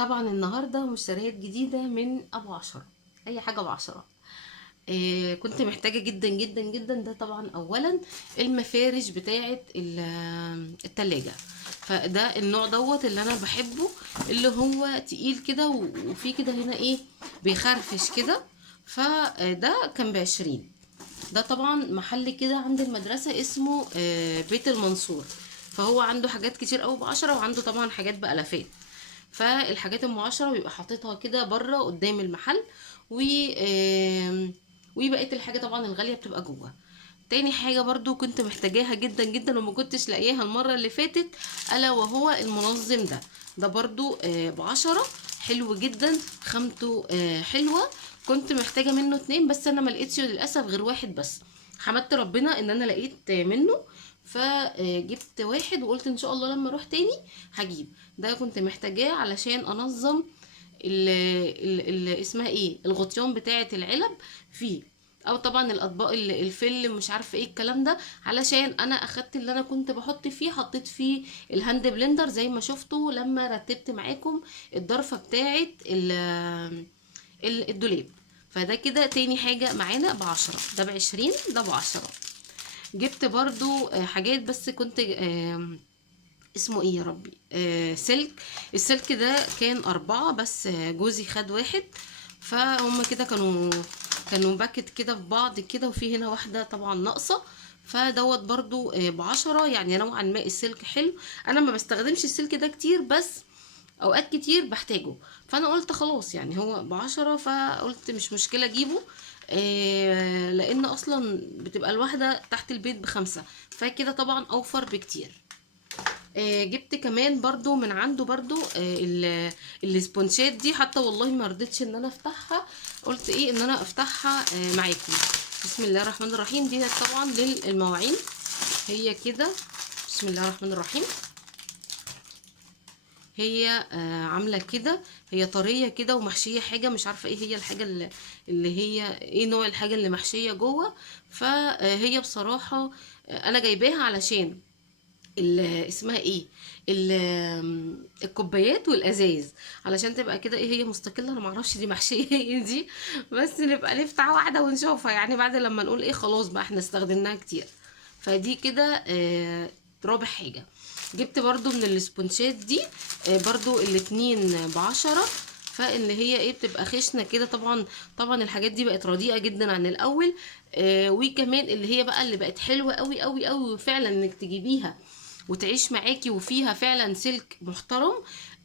طبعا النهارده مشتريات جديده من ابو عشرة. اي حاجه ب10. كنت محتاجه جدا جدا جدا. ده طبعا اولا المفارش بتاعه التلاجة. فده النوع دوت اللي انا بحبه، اللي هو تقيل كده وفيه كده هنا ايه، بيخرفش كده. فده كان ب20. ده طبعا محل كده عند المدرسة اسمه بيت المنصور. فهو عنده حاجات كتير قوي ب10، وعنده طبعا حاجات بألافات. فالحاجات ام10 بيبقى حاططها كده بره قدام المحل، و وبقيه الحاجه طبعا الغاليه بتبقى جوه. تاني حاجه برضو كنت محتاجاها جدا جدا وما كنتش لاقياها المره اللي فاتت، الا وهو المنظم ده. ده برضو ب10. حلو جدا، خامته حلوه. كنت محتاجه منه 2 بس انا ما لقيتش للاسف غير واحد بس. حمدت ربنا ان انا لقيت منه، فجبت واحد وقلت ان شاء الله لما اروح تاني هجيب. ده كنت محتاجاه علشان انظم اسمها ايه، الغطيان بتاعه العلب فيه، او طبعا الاطباق الفل مش عارفه ايه الكلام ده. علشان انا اخدت اللي انا كنت بحط فيه، حطيت فيه الهاند بلندر زي ما شفتوا لما رتبت معاكم الضرفه بتاعه الدولاب. فده كده تاني حاجه معانا ب10. ده ب20، ده ب10. جبت برضو حاجات، بس كنت اسمه ايه يا ربي، سلك. السلك ده كان 4 بس، جوزي خد واحد. فهم كده كانوا باكت كده في بعض كده، وفي هنا واحدة طبعا ناقصة. فدوت برضو ب10. يعني نوعا ما السلك حلو. انا ما بستخدمش السلك ده كتير، بس اوقات كتير بحتاجه. فانا قلت خلاص يعني هو ب10، فقلت مش مشكلة اجيبه. لان اصلا بتبقى الواحدة تحت البيت ب5، فكده طبعا اوفر بكتير. جبت كمان برضو من عنده برضو السبونشات دي. حتى والله ما رضيتش ان انا افتحها، قلت ايه ان انا افتحها معاكم. بسم الله الرحمن الرحيم. دي طبعا للمواعين. هي كده، بسم الله الرحمن الرحيم. هي عامله كده. هي طريه كده ومحشيه حاجه، مش عارفه ايه هي الحاجه اللي هي ايه نوع الحاجه اللي محشيه جوه. فهي بصراحه انا جايباها علشان اسمها ايه، الكوبايات والازاز، علشان تبقى كده ايه، هي مستقله. انا معرفش دي محشيه ايه دي، بس نبقى نفتح واحده ونشوفها يعني بعد لما نقول ايه خلاص بقى احنا استخدمناها كتير. فدي كده رابع حاجه. جبت برضو من السبونشات دي برضو الاتنين ب10. فاللي هي ايه بتبقى خشنه كده. طبعا الحاجات دي بقت رديئه جدا عن الاول. وكمان اللي هي بقى اللي بقت حلوه قوي قوي قوي فعلا انك تجيبيها وتعيش معاكي، وفيها فعلا سلك محترم.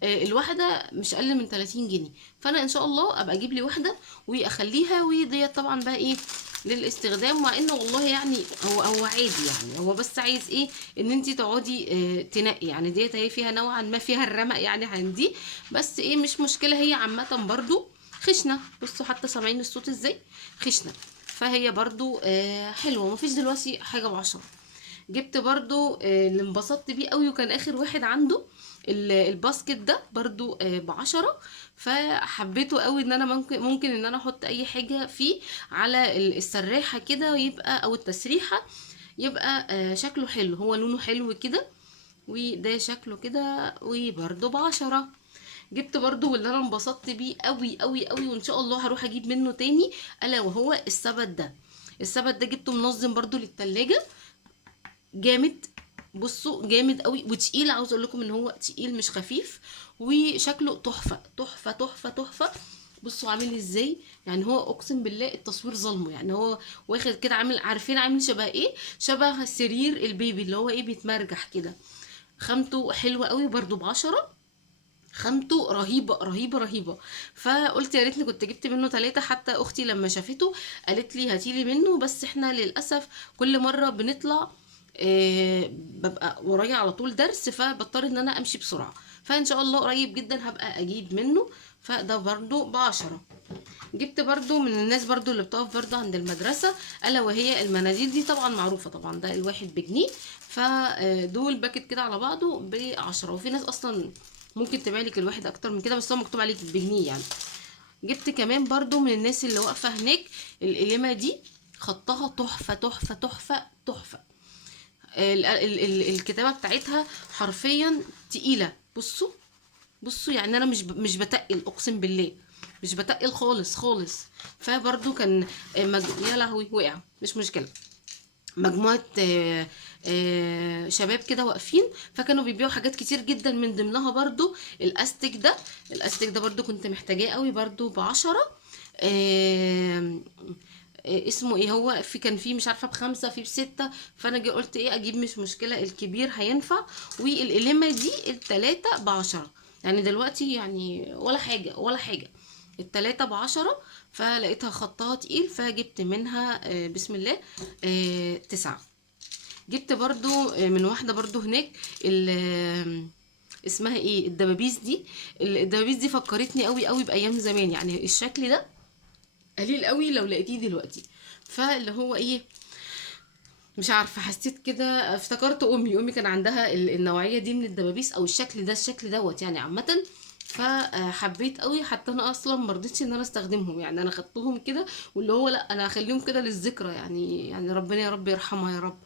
الواحدة مش اقل من 30 جنيه. فانا ان شاء الله ابقى اجيب لي واحدة واخليها. وديت طبعا بقى ايه للاستخدام، مع انه والله يعني هو عادي. يعني هو بس عايز ايه، ان انتي تقعدي تنقي. يعني ديت هي فيها نوعا ما فيها الرمق يعني عندي، بس ايه مش مشكلة. هي عامة برضو خشنة. بصوا حتى سامعين الصوت ازاي، خشنة. فهي برضو حلوة. مفيش دلوقتي حاجة ب10. جبت برضو اللي انبسطت بيه قوي وكان اخر واحد عنده الباسكت ده برضو ب10. فحبيته قوي ان انا ممكن ان انا احط اي حاجة فيه على السراحة كده، يبقى او التسريحة، يبقى شكله حلو. هو لونه حلو كده، وده شكله كده، وبرضو ب10. جبت برضو واللي انا انبسطت بيه قوي قوي قوي، وان شاء الله هروح اجيب منه تاني، الا وهو السبت ده. السبت ده جبته منظم برضو للتلاجة. جامد. بصوا جامد قوي وتقيل. عاوز اقول لكم ان هو تقيل مش خفيف، وشكله تحفه تحفه تحفه تحفه. بصوا عامل ازاي. يعني هو اقسم بالله التصوير ظلمه. يعني هو واخد كده عامل، عارفين عامل شبه ايه، شبه سرير البيبي اللي هو ايه بيتمرجح كده. خامته حلوه قوي برضو ب10. خامته رهيبه رهيبه رهيبه. فقلت يا ريتني كنت جبت منه 3. حتى اختي لما شافته قالت لي هاتيلي منه، بس احنا للاسف كل مره بنطلع ببقى ورايا على طول درس، فبضطر ان انا امشي بسرعه. فان شاء الله قريب جدا هبقى اجيب منه. فده برضو ب10. جبت برضو من الناس برضو اللي بتقف برضو عند المدرسة، ألا وهي المناديل دي. طبعا معروفة طبعا، ده الواحد بجنيه. فدول باكت كده على بعضه ب10. وفي ناس أصلا ممكن تبيعلك الواحد أكتر من كده، بس هو مكتوب عليك بجنيه يعني. جبت كمان برضو من الناس اللي واقفة هناك القلمة دي. خطها تحفة تحفة تحفة تحفة. الكتابة بتاعتها حرفيا تقيلة. بصوا بصوا يعني انا مش بتقل، اقسم بالله مش بتقل خالص خالص. فبرضو كان يا لهوي وقع، مش مشكله. مجموعة شباب كده واقفين، فكانوا بيبيعوا حاجات كتير جدا، من ضمنها برضو الاستيك ده. الاستيك ده برضو كنت محتاجاه قوي، برضو ب10. اسمه ايه هو، كان فيه مش عارفه ب5، فيه ب6. فانا قلت ايه اجيب، مش مشكله، الكبير هينفع. والقلمه دي التلاتة ب10. يعني دلوقتي يعني ولا حاجه ولا حاجه، التلاتة ب10. فلقيتها خطها تقيل، فجبت منها بسم الله 9. جبت برضو من واحدة برضو هناك اسمها ايه، الدبابيس دي. الدبابيس دي فكرتني قوي قوي بأيام زمان، يعني الشكل ده قليل قوي لو لقيتيه دلوقتي. فاللي هو ايه، مش عارفه، حسيت كده افتكرت امي كان عندها النوعيه دي من الدبابيس، او الشكل ده، الشكل دوت يعني عامه. فحبيت قوي، حتى انا اصلا ما رضيتش ان انا استخدمهم، يعني انا خدتهم كده، واللي هو لا انا هخليهم كده للذكرى، يعني ربنا يا رب يرحمها يا رب.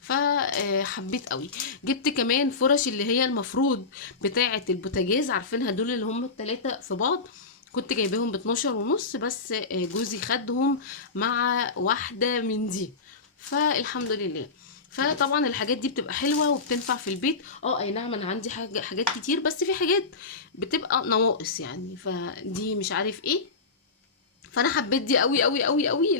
فحبيت قوي. جبت كمان فرش اللي هي المفروض بتاعه البوتاجاز، عارفينها دول اللي هم التلاتة في بعض. كنت جايباهم ب12 ونص، بس جوزي خدهم مع واحدة من دي. فالحمد لله. فطبعا الحاجات دي بتبقى حلوة وبتنفع في البيت. اي نعم، انا عندي حاجات كتير، بس في حاجات بتبقى نواقص يعني، فدي مش عارف ايه. فانا حبيت دي قوي قوي قوي قوي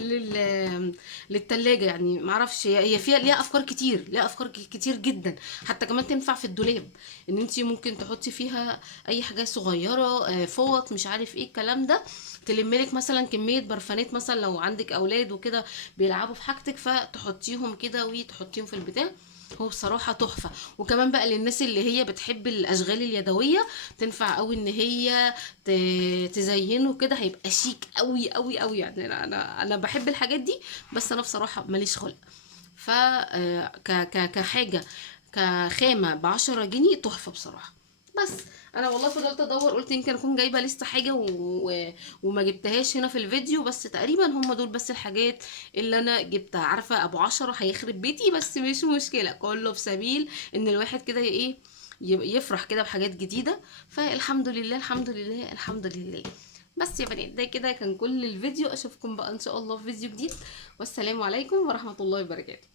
للتلاجة. يعني معرفش، هي فيها ليها افكار كتير، ليها افكار كتير جدا. حتى كمان تنفع في الدولاب، ان انتي ممكن تحطي فيها اي حاجه صغيره، فوط مش عارف ايه الكلام ده. تلملك مثلا كميه برفانات، مثلا لو عندك اولاد وكده بيلعبوا في حاجتك، فتحطيهم كده وتحطيهم في البتاع. هو بصراحة تحفة. وكمان بقى للناس اللي هي بتحب الأشغال اليدوية، تنفع قوي ان هي تزينه كده، هيبقى شيك قوي قوي قوي. يعني انا بحب الحاجات دي، بس انا بصراحة ماليش خلق. ف كحاجة، كخامة ب10 جنيه تحفة بصراحة. بس انا والله فضلت ادور، قلت يمكن اكون جايبه لسه حاجه وما جبتهاش هنا في الفيديو، بس تقريبا هم دول بس الحاجات اللي انا جبتها. عارفه ابو 10 هيخرب بيتي، بس مش مشكله، كله في سبيل ان الواحد كده ايه، يفرح كده بحاجات جديده. فالحمد لله الحمد لله الحمد لله. بس يا بنات، ده كده كان كل الفيديو. اشوفكم بقى ان شاء الله في فيديو جديد، والسلام عليكم ورحمه الله وبركاته.